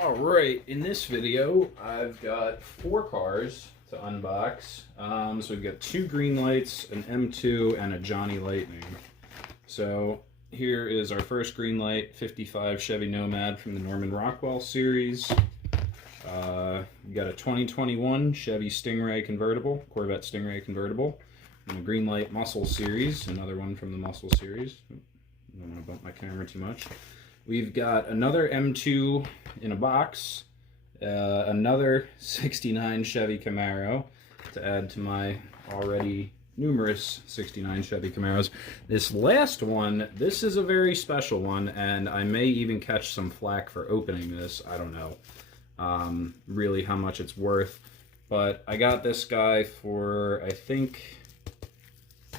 Alright, in this video, I've got 4 cars to unbox. So we've got 2 Greenlights, an M2, and a Johnny Lightning. So here is our first Greenlight, 55 Chevy Nomad from the Norman Rockwell series. We've got a 2021 Chevy Stingray convertible, Corvette Stingray convertible, and a Greenlight Muscle series, another one from the Muscle series. I don't want to bump my camera too much. We've got another M2 in a box, another 69 Chevy Camaro to add to my already numerous 69 Chevy Camaros. This last one, this is a very special one, and I may even catch some flack for opening this. I don't know really how much it's worth, but I got this guy for, I think, I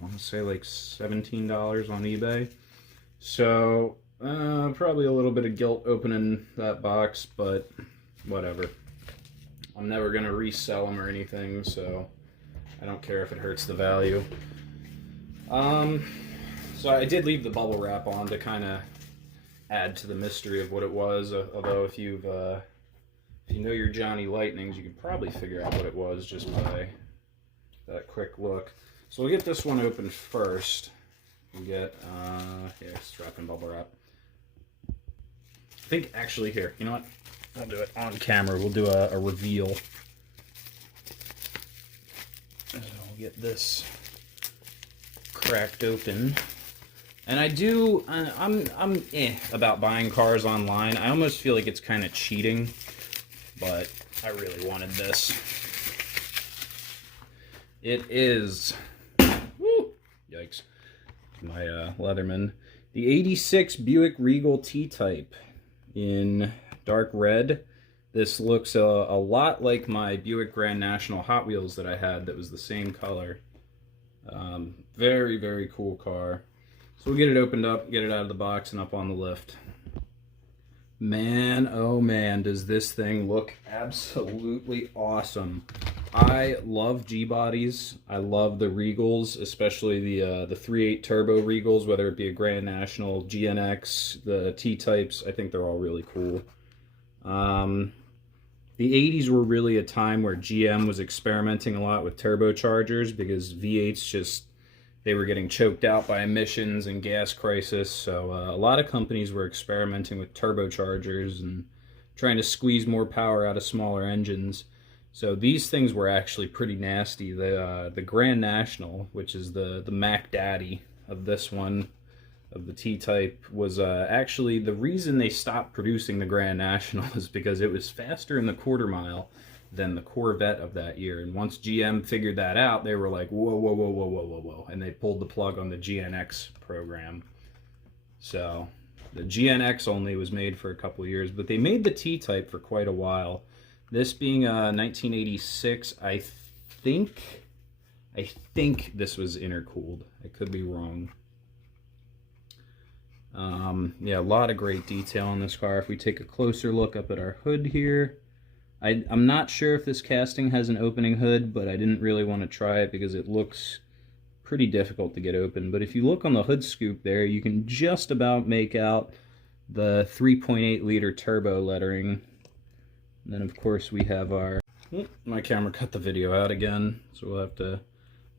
want to say like $17 on eBay. So probably a little bit of guilt opening that box, but whatever. I'm never going to resell them or anything, so I don't care if it hurts the value. So I did leave the bubble wrap on to kind of add to the mystery of what it was, although if you know your Johnny Lightnings, you could probably figure out what it was just by that quick look. So we'll get this one open first. We get, yeah, it's wrapped in bubble wrap. I think, actually, here, you know what? I'll do it on camera. We'll do a reveal. So we'll get this cracked open. And I do, I'm about buying cars online. I almost feel like it's kind of cheating, but I really wanted this. It is, woo, yikes, my Leatherman, the 86 Buick Regal T-Type in dark red. This looks a lot like my Buick Grand National Hot Wheels that I had that was the same color. Very, very cool car. So we'll get it opened up, get it out of the box and up on the lift. Man, oh man, does this thing look absolutely awesome. I love G-bodies. I love the Regals, especially the 3.8 turbo Regals, whether it be a Grand National, GNX, the T-types. I think they're all really cool. The 80s were really a time where GM was experimenting a lot with turbochargers because V8s just, they were getting choked out by emissions and gas crisis. So a lot of companies were experimenting with turbochargers and trying to squeeze more power out of smaller engines. So these things were actually pretty nasty. The Grand National, which is the Mac Daddy of this one, of the T-Type, was actually the reason they stopped producing the Grand National is because it was faster in the quarter mile than the Corvette of that year. And once GM figured that out, they were like, whoa, whoa, whoa, whoa, whoa, whoa, whoa. And they pulled the plug on the GNX program. So the GNX only was made for a couple of years, but they made the T-Type for quite a while. This being 1986, I think this was intercooled. I could be wrong. Yeah, a lot of great detail on this car. If we take a closer look up at our hood here, I'm not sure if this casting has an opening hood, but I didn't really want to try it because it looks pretty difficult to get open. But if you look on the hood scoop there, you can just about make out the 3.8 liter turbo lettering. And then of course we have our, my camera cut the video out again, so we'll have to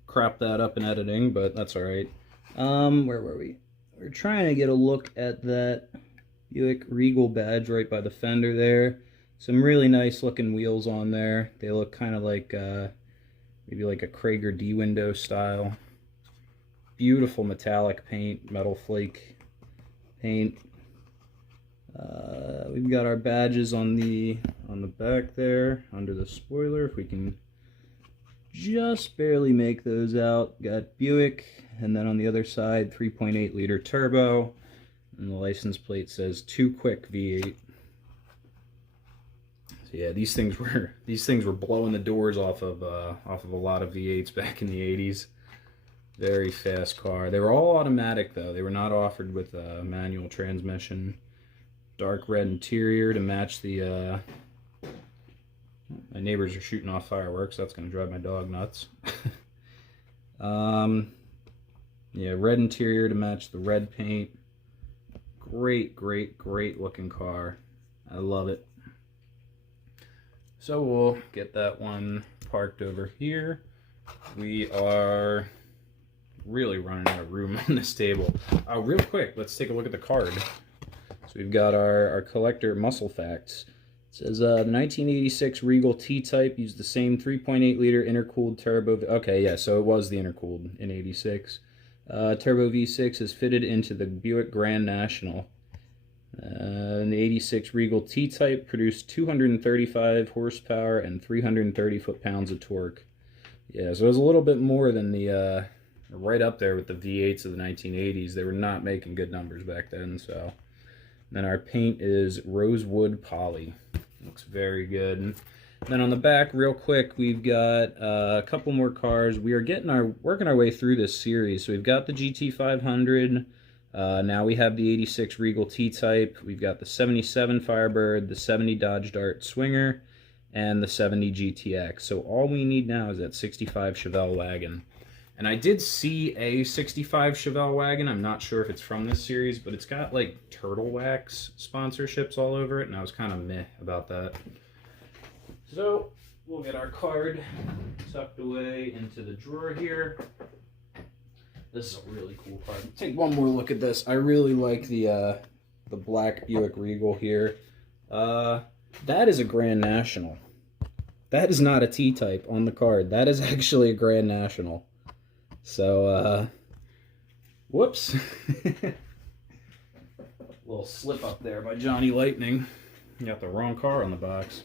crop that up in editing, but that's alright. Where were we? We're trying to get a look at that Buick Regal badge right by the fender there. Some really nice looking wheels on there. They look kind of like maybe like a Krager D-window style. Beautiful metallic paint, metal flake paint. We've got our badges on the back there under the spoiler. If we can just barely make those out. Got Buick, and then on the other side 3.8 liter turbo, and the license plate says "Too Quick V8." So yeah, these things were blowing the doors off of a lot of V8s back in the 80s. Very fast car. They were all automatic though. They were not offered with a manual transmission. Dark red interior to match the my neighbors are shooting off fireworks. That's going to drive my dog nuts. Yeah, red interior to match the red paint. Great, great, great looking car. I love it. So we'll get that one parked over here. We are really running out of room on this table. Real quick, let's take a look at the card. So we've got our collector muscle facts. It says 1986 Regal T-Type used the same 3.8 liter intercooled turbo. Okay, yeah, so it was the intercooled in 86. Turbo V6 is fitted into the Buick Grand National. The 86 Regal T-Type produced 235 horsepower and 330 foot-pounds of torque. Yeah, so it was a little bit more than the, right up there with the V8s of the 1980s. They were not making good numbers back then, so. Then our paint is rosewood poly. Looks very good. And then on the back, real quick, we've got a couple more cars. We are working our way through this series. So we've got the GT500. Now we have the 86 Regal T-Type. We've got the 77 Firebird, the 70 Dodge Dart Swinger, and the 70 GTX. So all we need now is that 65 Chevelle Wagon. And I did see a 65 Chevelle Wagon. I'm not sure if it's from this series, but it's got like Turtle Wax sponsorships all over it, and I was kind of meh about that. So we'll get our card tucked away into the drawer here. This is a really cool card. Take one more look at this. I really like the black Buick Regal here. That is a Grand National. That is not a T-Type on the card. That is actually a Grand National. So, whoops. Little slip up there by Johnny Lightning. You got the wrong car on the box.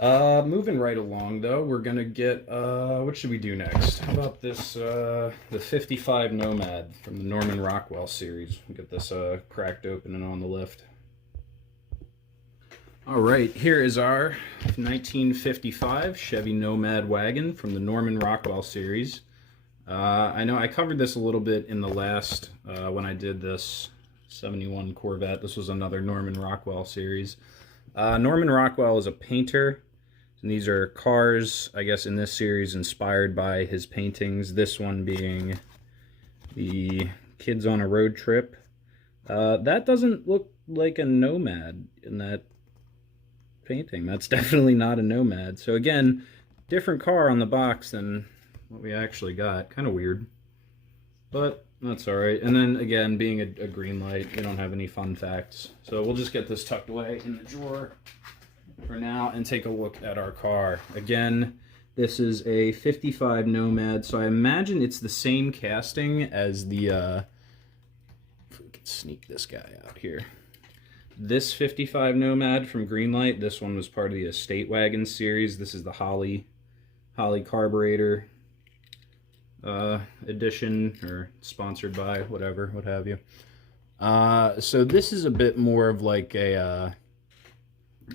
Moving right along, though, we're going to get, what should we do next? How about this, the 55 Nomad from the Norman Rockwell series. We'll get this cracked open and on the lift. All right, here is our 1955 Chevy Nomad wagon from the Norman Rockwell series. I know I covered this a little bit in the last, when I did this 71 Corvette. This was another Norman Rockwell series. Norman Rockwell is a painter, and these are cars, I guess, in this series inspired by his paintings. This one being the Kids on a Road Trip. That doesn't look like a Nomad in that painting. That's definitely not a Nomad. So again, different car on the box than what we actually got. Kind of weird, but that's all right. And then again, being a Greenlight, we don't have any fun facts, so we'll just get this tucked away in the drawer for now and take a look at our car. Again, this is a 55 Nomad, so I imagine it's the same casting as the if we could sneak this guy out here. This 55 Nomad from Greenlight, this one was part of the Estate Wagon series. This is the Holly carburetor edition, or sponsored by, whatever, what have you. So this is a bit more of like a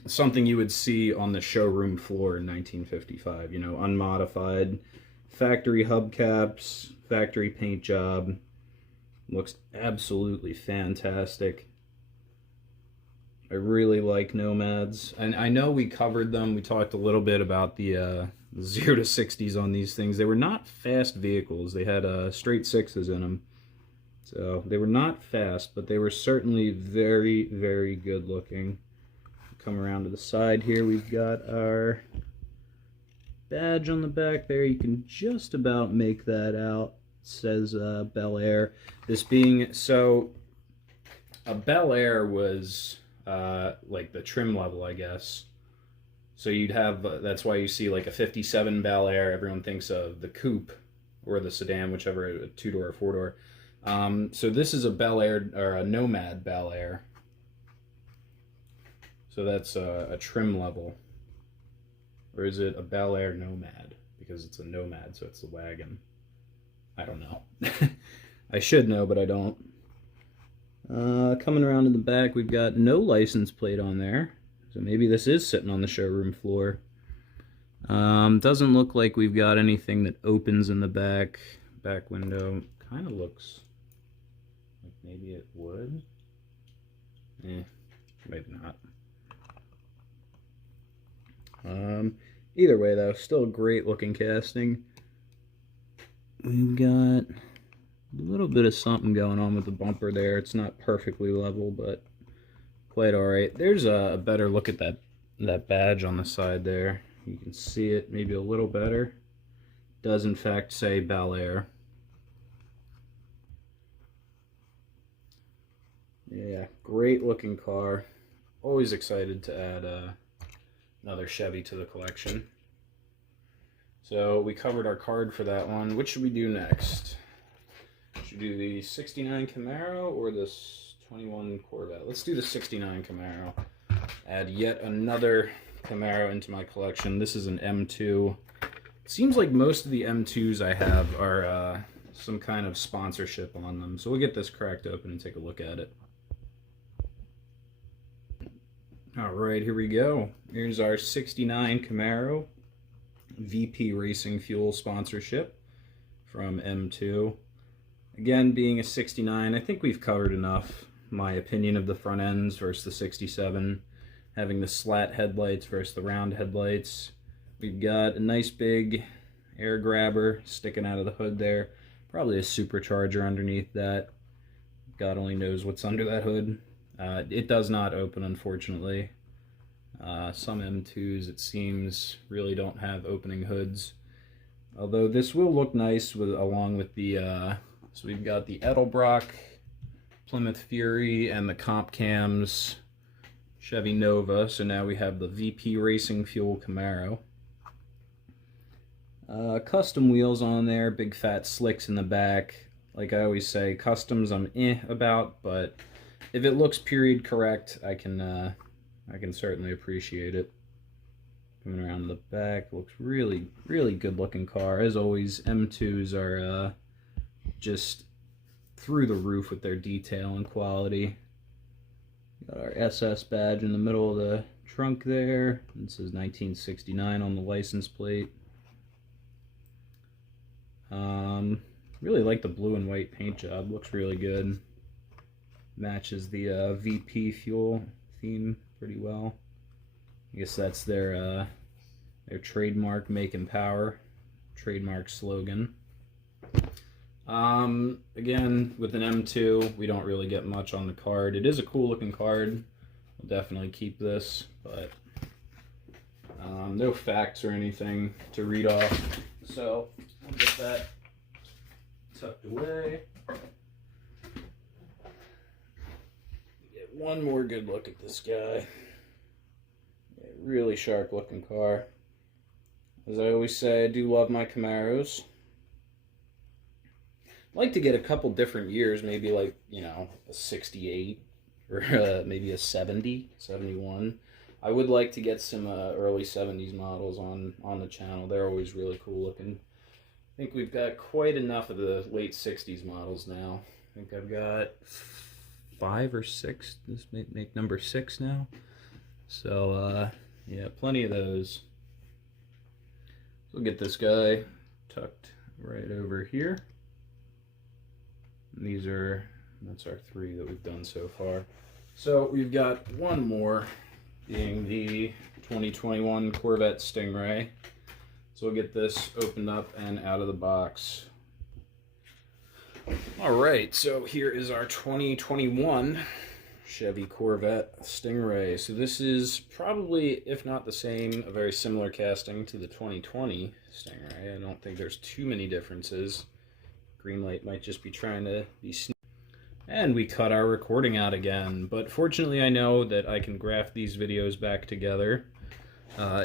something you would see on the showroom floor in 1955, you know, unmodified, factory hubcaps, factory paint job. Looks absolutely fantastic. I really like Nomads, and I know we covered them. We talked a little bit about the 0 to 60s on these things. They were not fast vehicles. They had straight sixes in them, so they were not fast, but they were certainly very, very good looking. Come around to the side here, we've got our badge on the back there. You can just about make that out. It says Bel Air. This being, so a Bel Air was like the trim level, I guess. So you'd have, that's why you see like a 57 Bel Air, everyone thinks of the coupe or the sedan, whichever, a 2-door or 4-door. So this is a Bel Air, or a Nomad Bel Air. So that's a trim level. Or is it a Bel Air Nomad? Because it's a Nomad, so it's the wagon. I don't know. I should know, but I don't. Coming around in the back, we've got no license plate on there. So maybe this is sitting on the showroom floor. Doesn't look like we've got anything that opens in the back window. Kind of looks like maybe it would. Maybe not. Either way, though, still a great looking casting. We've got a little bit of something going on with the bumper there. It's not perfectly level, but quite all right. There's a better look at that badge on the side there. You can see it maybe a little better. It does in fact say Bel Air. Yeah, great looking car. Always excited to add another Chevy to the collection. So we covered our card for that one. What should we do next? Should we do the 69 Camaro or this 21 Corvette? Let's do the 69 Camaro. Add yet another Camaro into my collection. This is an M2. It seems like most of the M2s I have are some kind of sponsorship on them. So we'll get this cracked open and take a look at it. Alright, here we go. Here's our 69 Camaro VP Racing Fuel sponsorship from M2. Again, being a 69, I think we've covered enough. My opinion of the front ends versus the 67. Having the slat headlights versus the round headlights. We've got a nice big air grabber sticking out of the hood there. Probably a supercharger underneath that. God only knows what's under that hood. It does not open, unfortunately. Some M2s, it seems, really don't have opening hoods. Although this will look nice along with the... so we've got the Edelbrock, Plymouth Fury, and the comp cams Chevy Nova. So now we have the VP Racing Fuel Camaro. Custom wheels on there, big fat slicks in the back. Like I always say, customs I'm about, but if it looks period correct, I can certainly appreciate it. Coming around the back, looks really, really good looking car. As always, M2s are just through the roof with their detail and quality. Got our SS badge in the middle of the trunk there. It says 1969 on the license plate. Really like the blue and white paint job. Looks really good. Matches the VP fuel theme pretty well. I guess that's their trademark make and power trademark slogan. Again, with an M2, we don't really get much on the card. It is a cool looking card. We'll definitely keep this, but no facts or anything to read off. So I'll get that tucked away. Get one more good look at this guy. Yeah, really sharp looking car. As I always say, I do love my Camaros. I'd like to get a couple different years, maybe like, you know, a 68 or maybe a 70, 71. I would like to get some early 70s models on the channel. They're always really cool looking. I think we've got quite enough of the late 60s models now. I think I've got 5 or 6. This may make number 6 now. So, yeah, plenty of those. We'll get this guy tucked right over here. And that's our 3 that we've done so far. So we've got one more, being the 2021 Corvette Stingray. So we'll get this opened up and out of the box. Alright, so here is our 2021 Chevy Corvette Stingray. So this is probably, if not the same, a very similar casting to the 2020 Stingray. I don't think there's too many differences. Greenlight might just be trying to be sneaky. And we cut our recording out again, but fortunately I know that I can graft these videos back together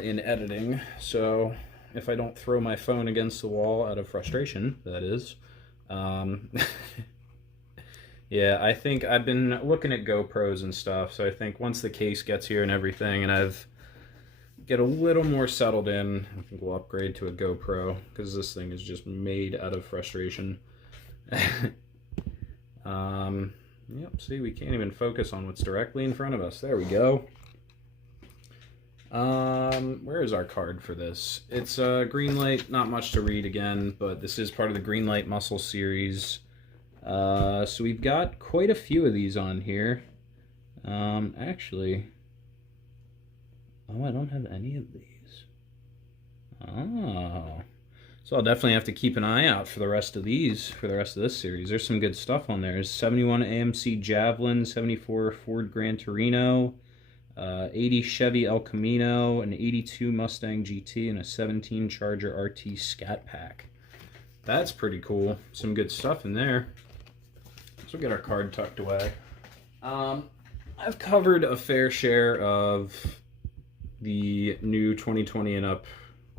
in editing, so if I don't throw my phone against the wall out of frustration, that is. Yeah, I think I've been looking at GoPros and stuff, so I think once the case gets here and everything, and I've get a little more settled in, I think we'll upgrade to a GoPro, because this thing is just made out of frustration. Yep, see, we can't even focus on what's directly in front of us. There we go. Where is our card for this? It's Greenlight, not much to read again, but this is part of the Greenlight Muscle series. So we've got quite a few of these on here. Actually, oh, I don't have any of these. Oh, So I'll definitely have to keep an eye out for the rest of these, for the rest of this series. There's some good stuff on there. There's 71 AMC Javelin, 74 Ford Gran Torino, 80 Chevy El Camino, an 82 Mustang GT, and a 17 Charger RT Scat Pack. That's pretty cool. Some good stuff in there. So we'll get our card tucked away. I've covered a fair share of the new 2020 and up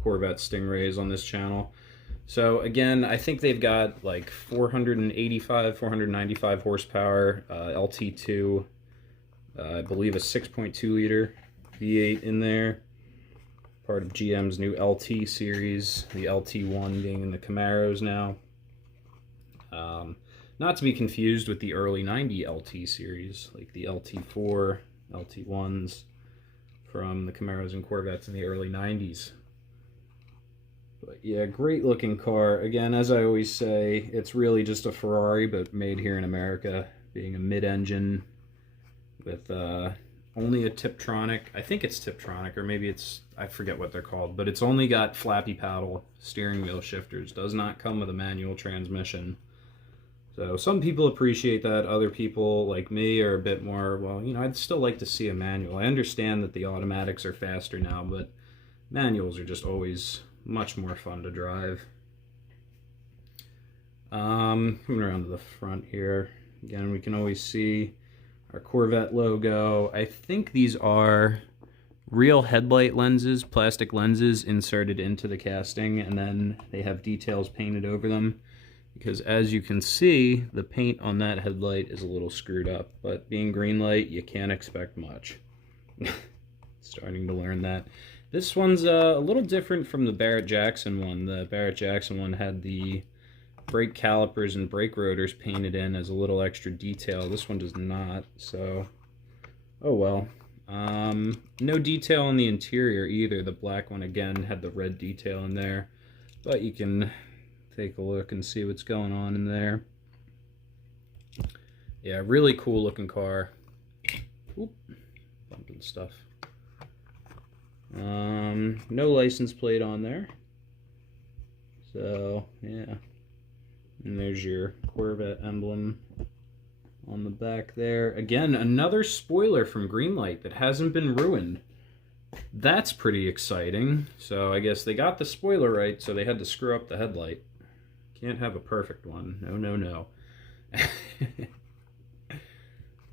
Corvette Stingrays on this channel. So again, I think they've got like 485, 495 horsepower, LT2, I believe a 6.2 liter V8 in there. Part of GM's new LT series, the LT1 being in the Camaros now. Not to be confused with the early 90 LT series, like the LT4, LT1s from the Camaros and Corvettes in the early 90s. But yeah, great looking car. Again, as I always say, it's really just a Ferrari, but made here in America, being a mid-engine with only a Tiptronic. I think it's Tiptronic, or maybe it's, I forget what they're called, but it's only got flappy paddle steering wheel shifters. Does not come with a manual transmission. So some people appreciate that. Other people, like me, are a bit more, well, you know, I'd still like to see a manual. I understand that the automatics are faster now, but manuals are just always much more fun to drive. Coming around to the front here, again, we can always see our Corvette logo. I think these are real headlight lenses, plastic lenses inserted into the casting, and then they have details painted over them. Because as you can see, the paint on that headlight is a little screwed up, but being Greenlight, you can't expect much. Starting to learn that. This one's a little different from the Barrett-Jackson one. The Barrett-Jackson one had the brake calipers and brake rotors painted in as a little extra detail. This one does not, so oh well. No detail on the interior either. The black one, again, had the red detail in there, but you can take a look and see what's going on in there. Yeah, really cool looking car. Oop, bumping stuff. No license plate on there. So, yeah. And there's your Corvette emblem on the back there. Again, another spoiler from Greenlight that hasn't been ruined. That's pretty exciting. So I guess they got the spoiler right, so they had to screw up the headlight. Can't have a perfect one. No, no, no.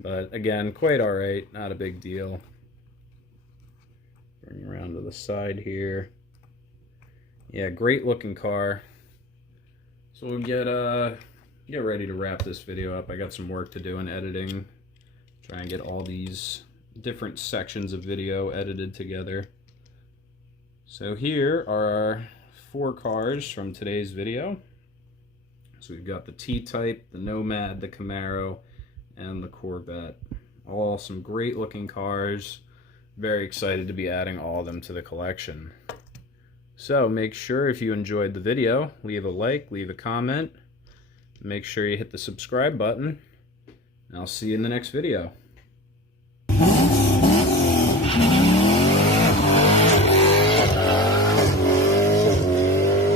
But again, quite alright. Not a big deal. Bring around to the side here. Yeah, great looking car. So we'll get ready to wrap this video up. I got some work to do in editing. Try and get all these different sections of video edited together. So here are our 4 cars from today's video. So we've got the T-Type, the Nomad, the Camaro, and the Corvette. All some great looking cars. Very excited to be adding all of them to the collection. So make sure, if you enjoyed the video, leave a like, leave a comment. Make sure you hit the subscribe button, and I'll see you in the next video.